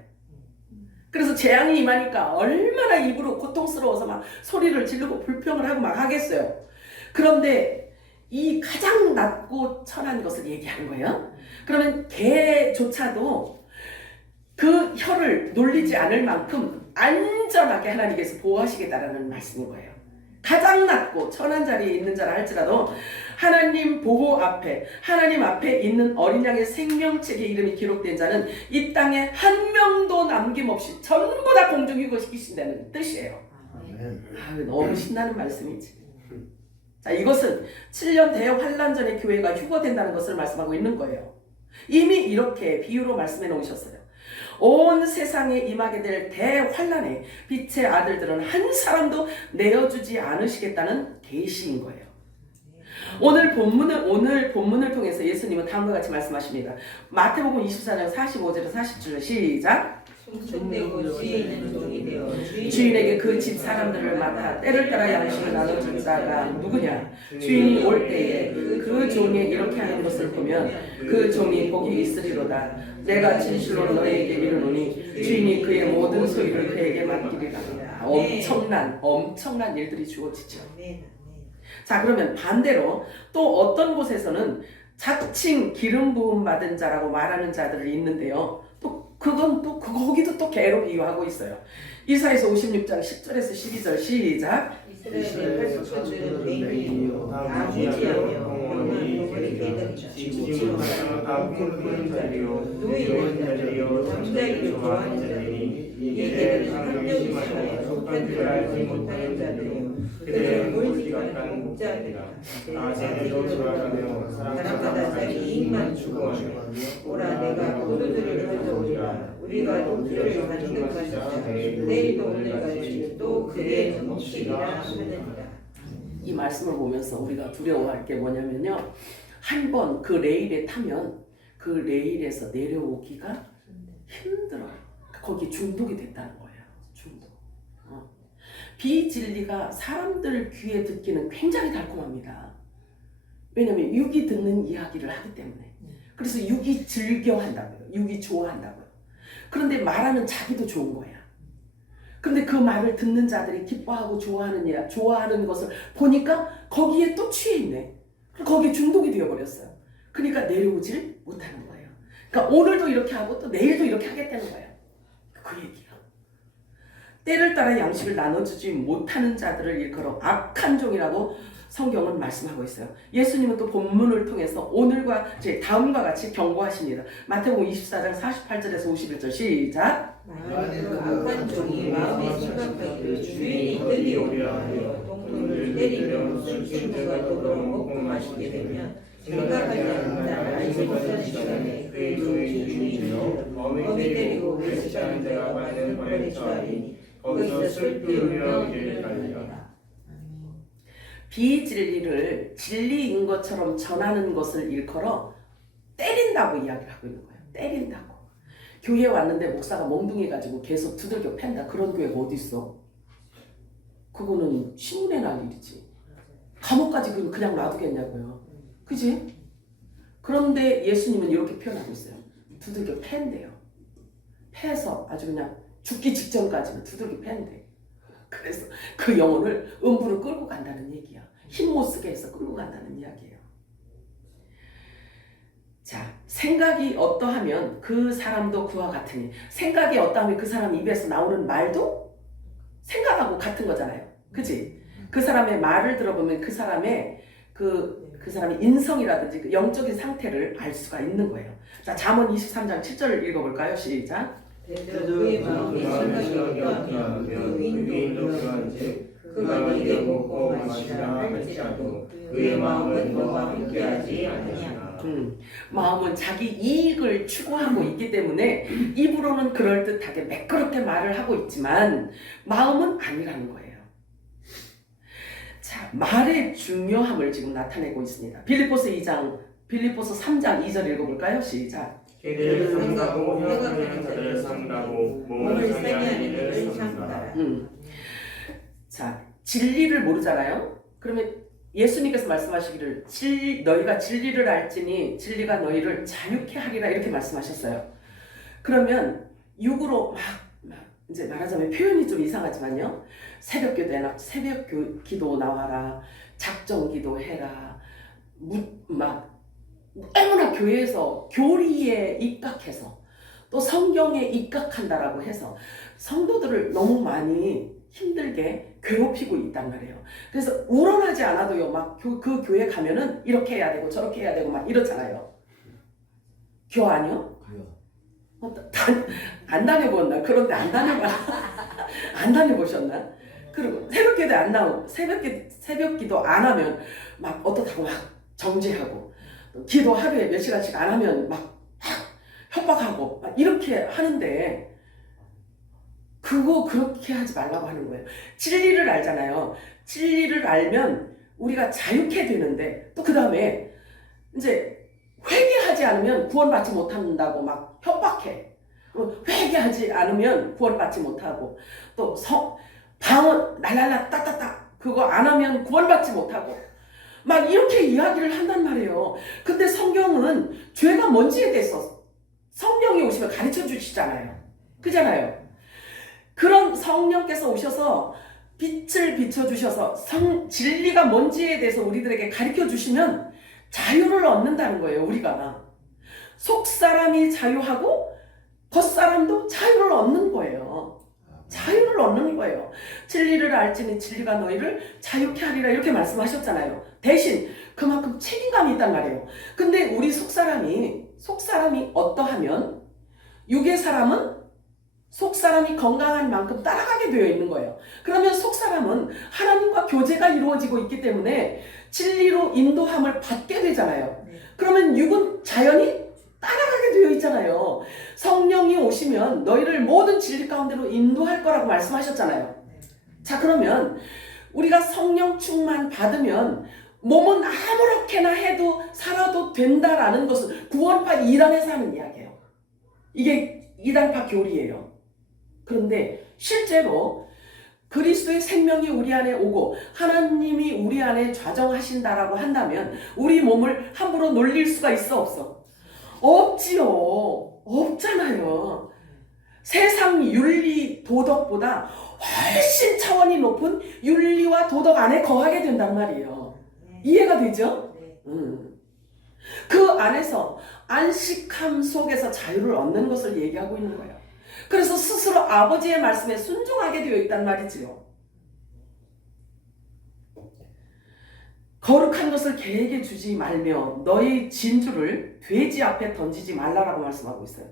그래서 재앙이 임하니까 얼마나 입으로 고통스러워서 막 소리를 지르고 불평을 하고 막 하겠어요. 그런데 이 가장 낮고 천한 것을 얘기하는 거예요. 그러면 개조차도 그 혀를 놀리지 않을 만큼 안전하게 하나님께서 보호하시겠다라는 말씀인 거예요. 가장 낮고 천한 자리에 있는 자라 할지라도 하나님 보호 앞에, 하나님 앞에 있는 어린 양의 생명책의 이름이 기록된 자는 이 땅에 한 명도 남김없이 전부 다 공중유거시키신다는 뜻이에요. 너무 신나는 말씀이지. 자, 이것은 7년 대환란 전에 교회가 휴거된다는 것을 말씀하고 있는 거예요. 이미 이렇게 비유로 말씀해 놓으셨어요. 온 세상에 임하게 될 대환란에 빛의 아들들은 한 사람도 내어주지 않으시겠다는 계시인 거예요. 오늘 본문을 통해서 예수님은 다음과 같이 말씀하십니다. 마태복음 24장 45절에서 47절 시작. 충성되고 지혜 있는 종이 되어 주인에게 그 집 사람들을 맡아 때를 따라 양식을 나눠줄 자가 누구냐? 주인이 올 때에 그 종이 이렇게 하는 것을 보면 그 종이 복이 있으리로다. 내가 진실로 너희에게 이르노니 주인이 그의 모든 소유를 그에게 맡기리라. 엄청난 일들이 주어지죠. 자, 그러면 반대로 또 어떤 곳에서는 자칭 기름 부음 받은 자라고 말하는 자들이 있는데요. 거기도 또 개로 비유하고 있어요. 이사야서 56장 10절에서 12절 시작. 이스라엘의 백성들은 맹인이요 다 무지하며 영원한 영원히 깨달으라. 지금은 다 푸른 자리요 누이는 자리요 잠자기를 좋아하는 자들이 이들은 학력이 심하여 속한 줄 알지 못하는 자들이요 그들은 멀지가 않은 목자들이라. 자기를 돌아가며 사람마다 자기 이익만 추구하며 오라 내가 포도주를 가져오리라. 우리가 녹주를 가지고 가시자. 내일도 오늘같이 또 그의 몫이라 하느니라. 이 말씀을 보면서 우리가 두려워할 게 뭐냐면요. 한번 그 레일에 타면 그 레일에서 내려오기가 힘들어요. 거기 중독이 됐다는 거예요. 중독. 비진리가 사람들 귀에 듣기는 굉장히 달콤합니다. 왜냐하면 육이 듣는 이야기를 하기 때문에. 그래서 육이 즐겨한다고요. 육이 좋아한다고요. 그런데 말하는 자기도 좋은 거야. 그런데 그 말을 듣는 자들이 기뻐하고 좋아하는 것을 보니까 거기에 또 취해 있네. 거기에 중독이 되어버렸어요. 그러니까 내려오질 못하는 거예요. 그러니까 오늘도 이렇게 하고 또 내일도 이렇게 하겠다는 거예요. 그 얘기야. 때를 따라 양식을 나눠주지 못하는 자들을 일컬어 악한 종이라고 성경은 말씀하고 있어요. 예수님은 또 본문을 통해서 다음과 같이 경고하십니다. 마태복음 24장 48절에서 51절 시작. 만일 그 악한 종이 마음에 생각하기를 주인이 늦게 오리라 하여 동물을 때리며 술 친구가 더불어 먹고 마시게 되면 생각하지 않는 자를 알지 못하는 시간에 그의 종이 주인이요 범이 때리고 외식하는 자가 받는 벌에 처하리니 거기서 슬피 울며 이를 갈리라. 비진리를 진리인 것처럼 전하는 것을 일컬어 때린다고 이야기를 하고 있는 거예요. 때린다고. 교회에 왔는데 목사가 멍둥이가지고 계속 두들겨 팬다. 그런 교회가 어디 있어? 그거는 신문에 날 일이지. 감옥까지 그냥 놔두겠냐고요. 그지? 그런데 예수님은 이렇게 표현하고 있어요. 두들겨 팬대요. 패서 아주 그냥 죽기 직전까지는 두들겨 팬대. 그래서 그 영혼을 음부로 끌고 간다는 얘기야. 힘 못 쓰게 해서 끌고 간다는 이야기예요. 자, 생각이 어떠하면 그 사람도 그와 같으니. 생각이 어떠하면 그 사람 입에서 나오는 말도 생각하고 같은 거잖아요. 그치? 그 사람의 말을 들어보면 그 사람의 그 사람의 인성이라든지 그 영적인 상태를 알 수가 있는 거예요. 자, 잠언 23장 7절을 읽어볼까요? 시작. 그의 마음에 생각이 어떠하면 그 위인도 그러한즉 그가 네게 먹고 마시라 할지라도 그의 마음은 너와 함께하지 아니하나. 마음은 자기 이익을 추구하고 있기 때문에 입으로는 그럴듯하게 매끄럽게 말을 하고 있지만 마음은 아니라는 거예요. 자, 말의 중요함을 지금 나타내고 있습니다. 빌립보서 빌립보서 3장 2절 읽어볼까요? 시작. 그들을 삼가고 혈압하는 자들을 삼가고 몸을 상해하는 이들을 삼가라. 자, 진리를 모르잖아요. 그러면 예수님께서 말씀하시기를 너희가 진리를 알지니 진리가 너희를 자유케 하리라 이렇게 말씀하셨어요. 그러면 육으로 막 이제 말하자면 표현이 좀 이상하지만요. 새벽 기도 나와라. 작정 기도 해라. 막 너무나 교회에서 교리에 입각해서 또 성경에 입각한다라고 해서 성도들을 너무 많이 힘들게 괴롭히고 있단 말이에요. 그래서 우러나지 않아도요, 막 그 교회 가면은 이렇게 해야 되고 저렇게 해야 되고 막 이렇잖아요. 교회 아니요? 안 다녀보셨나? 그런데 안 다녀보셨나? 그리고 새벽기도 안 나오고 새벽기도 안 하면 막 어떻다고 막 정죄하고 기도 하루에 몇 시간씩 안 하면 막 협박하고 막 이렇게 하는데 그렇게 하지 말라고 하는 거예요. 진리를 알잖아요. 진리를 알면 우리가 자유케 되는데 또 그 다음에 이제 회개하지 않으면 구원받지 못한다고 막 협박해. 회개하지 않으면 구원받지 못하고 또 방언 랄랄라 따따따 그거 안 하면 구원받지 못하고 막 이렇게 이야기를 한단 말이에요. 근데 성경은 죄가 뭔지에 대해서 성령이 오시면 가르쳐 주시잖아요. 그잖아요. 그런 성령께서 오셔서 빛을 비춰주셔서 진리가 뭔지에 대해서 우리들에게 가르쳐 주시면 자유를 얻는다는 거예요. 우리가 속사람이 자유하고 겉사람도 자유를 얻는 거예요. 자유를 얻는 거예요. 진리를 알지니 진리가 너희를 자유케 하리라 이렇게 말씀하셨잖아요. 대신 그만큼 책임감이 있단 말이에요. 근데 우리 속사람이 어떠하면 육의 사람은 속사람이 건강한 만큼 따라가게 되어 있는 거예요. 그러면 속사람은 하나님과 교제가 이루어지고 있기 때문에 진리로 인도함을 받게 되잖아요. 그러면 육은 자연히 따라가게 되어 있잖아요. 성령이 오시면 너희를 모든 진리 가운데로 인도할 거라고 말씀하셨잖아요. 자, 그러면 우리가 성령 충만 받으면 몸은 아무렇게나 해도 살아도 된다라는 것은 구원파 이단에서 하는 이야기예요. 이게 이단파 교리예요. 그런데 실제로 그리스도의 생명이 우리 안에 오고 하나님이 우리 안에 좌정하신다라고 한다면 우리 몸을 함부로 놀릴 수가 있어 없어? 없지요. 없잖아요. 세상 윤리 도덕보다 훨씬 차원이 높은 윤리와 도덕 안에 거하게 된단 말이에요. 이해가 되죠? 그 안에서 안식함 속에서 자유를 얻는 것을 얘기하고 있는 거예요. 그래서 스스로 아버지의 말씀에 순종하게 되어 있단 말이지요. 거룩한 것을 개에게 주지 말며 너희 진주를 돼지 앞에 던지지 말라라고 말씀하고 있어요.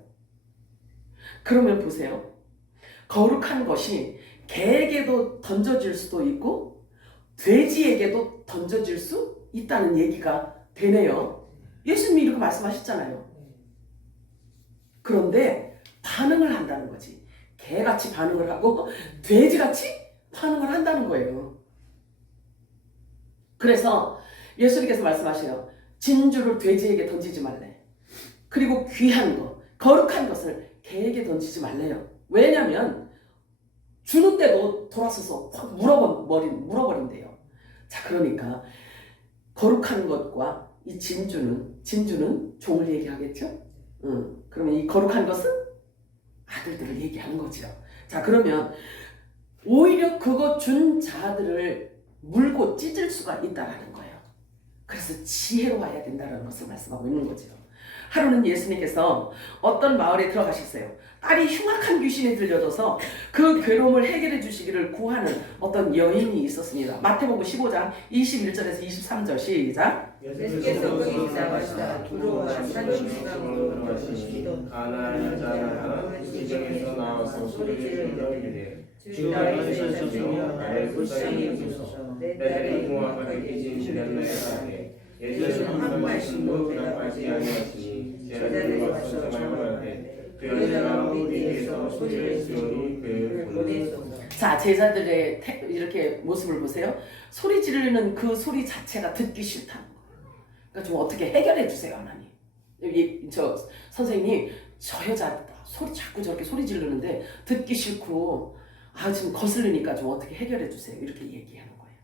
그러면 보세요. 거룩한 것이 개에게도 던져질 수도 있고 돼지에게도 던져질 수 있다는 얘기가 되네요. 예수님이 이렇게 말씀하셨잖아요. 그런데 반응을 한다는 거지. 개같이 반응을 하고 돼지같이 반응을 한다는 거예요. 그래서 예수님께서 말씀하셔요. 진주를 돼지에게 던지지 말래. 그리고 귀한 것, 거룩한 것을 개에게 던지지 말래요. 왜냐하면 주는 때도 돌아서서 확 물어버린대요. 자, 그러니까 거룩한 것과 이 진주는 종을 얘기하겠죠? 그러면 이 거룩한 것은 아들들을 얘기하는 거죠. 자, 그러면 오히려 그거 준 자들을 물고 찢을 수가 있다라는 거예요. 그래서 지혜로워야 된다는 것을 말씀하고 있는 거죠. 하루는 예수님께서 어떤 마을에 들어가셨어요. 딸이 흉악한 귀신에 들려져서 그 괴로움을 해결해 주시기를 구하는 어떤 여인이 있었습니다. 마태복음 15장 21절에서 23절 시작. 예수께서 거기 나가시다 두로와 산중시강으로 들어가시니 가나안 여자 하나가 시중에서 나와서 소리를 지르되 주 나의 선생이여 나를 불쌍히 여기소서 내 딸이 공황하게 깨진 몇 하되 예수는 한 말씀도 대답하지 아니하시니 제자들이 와서 말하되 그 여자가 우리에게서 소리를 지르니 그를 보내소서. 자, 제자들의 이렇게 모습을 보세요. 소리 지르는 그 소리 자체가 듣기 싫다는 거예요. 그러니까 좀 어떻게 해결해 주세요, 하나님. 여기 저 선생님이 저 여자 소리 자꾸 저렇게 소리 지르는데 듣기 싫고 지금 거슬리니까 좀 어떻게 해결해 주세요. 이렇게 얘기하는 거예요.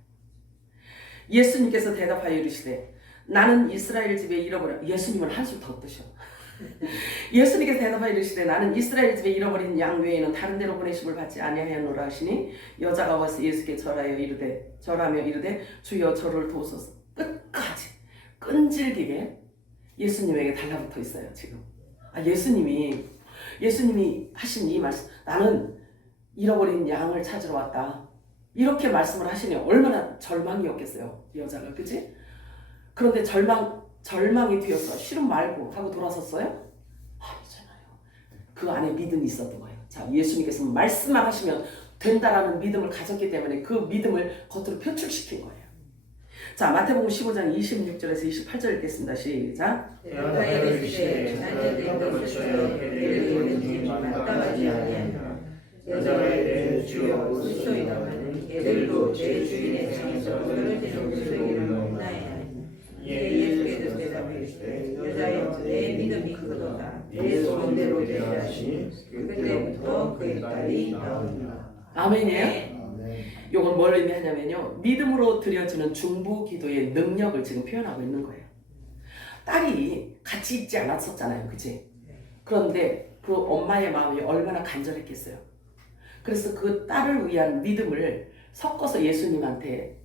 예수님께서 대답하여 이르시되 나는 이스라엘 집에 잃어버려. 예수님은 한술 더 뜨셔. 예수님께서 대답하여 이르시되 나는 이스라엘 집에 잃어버린 양 외에는 다른 데로 보내심을 받지 아니하였노라 하시니 여자가 와서 예수께 절하며 이르되 주여 저를 도우소서. 끝까지 끈질기게 예수님에게 달라붙어 있어요. 지금 예수님이 하신 이 말씀, 나는 잃어버린 양을 찾으러 왔다, 이렇게 말씀을 하시니 얼마나 절망이었겠어요, 여자가. 그치? 그런데 절망이 되어서 싫음 말고 하고 돌아섰어요? 아니잖아요. 그 안에 믿음이 있었던 거예요. 자, 예수님께서 말씀만 하시면 된다라는 믿음을 가졌기 때문에 그 믿음을 겉으로 표출시킨 거예요. 자, 마태복음 15장 26절에서 28절 읽겠습니다. 시작. 대답하여 이르시되 자녀들이 것을 그들이 마땅하지 아니하니라. 여자가 이르되 주여 그리스도이다마는 이들도 제 주인의 장에서 저를 데리고 쓰기를 원하나이다. 이에 예수께서 대답하시되 여자여 내 믿음이 크도다. 내 소원대로 되리라 하시니 그때부터 그의 딸이 나오니라. 아멘이에요? 요건 뭘 의미하냐면요, 믿음으로 드려지는 중보 기도의 능력을 지금 표현하고 있는 거예요. 딸이 같이 있지 않았었잖아요, 그치? 그런데 그 엄마의 마음이 얼마나 간절했겠어요. 그래서 그 딸을 위한 믿음을 섞어서 예수님한테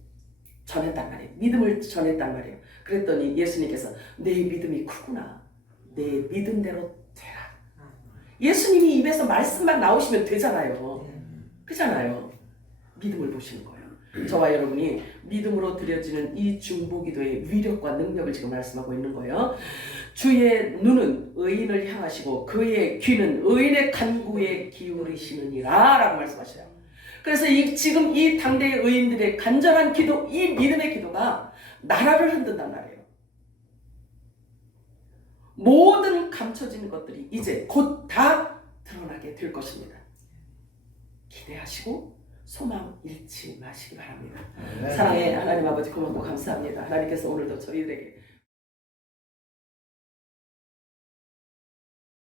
전했단 말이에요. 믿음을 전했단 말이에요. 그랬더니 예수님께서 내 믿음이 크구나, 내 믿음대로 되라. 예수님이 입에서 말씀만 나오시면 되잖아요. 그잖아요. 믿음을 보시는 거예요. 저와 여러분이 믿음으로 드려지는 이 중보기도의 위력과 능력을 지금 말씀하고 있는 거예요. 주의 눈은 의인을 향하시고 그의 귀는 의인의 간구에 기울이시느니라 라고 말씀하셔요. 그래서 지금 이 당대의 의인들의 간절한 기도, 이 믿음의 기도가 나라를 흔든단 말이에요. 모든 감춰진 것들이 이제 곧 다 드러나게 될 것입니다. 기대하시고 소망 잃지 마시기 바랍니다. 사랑의 하나님 아버지, 고맙고 감사합니다. 하나님께서 오늘도 저희들에게